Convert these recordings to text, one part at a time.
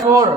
4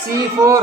C4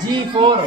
G4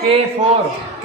K4 K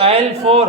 L4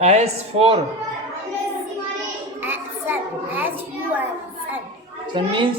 S4 sun means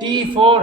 T4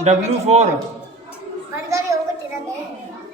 W4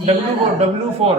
W4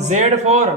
Z4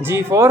G4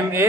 MA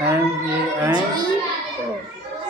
MAN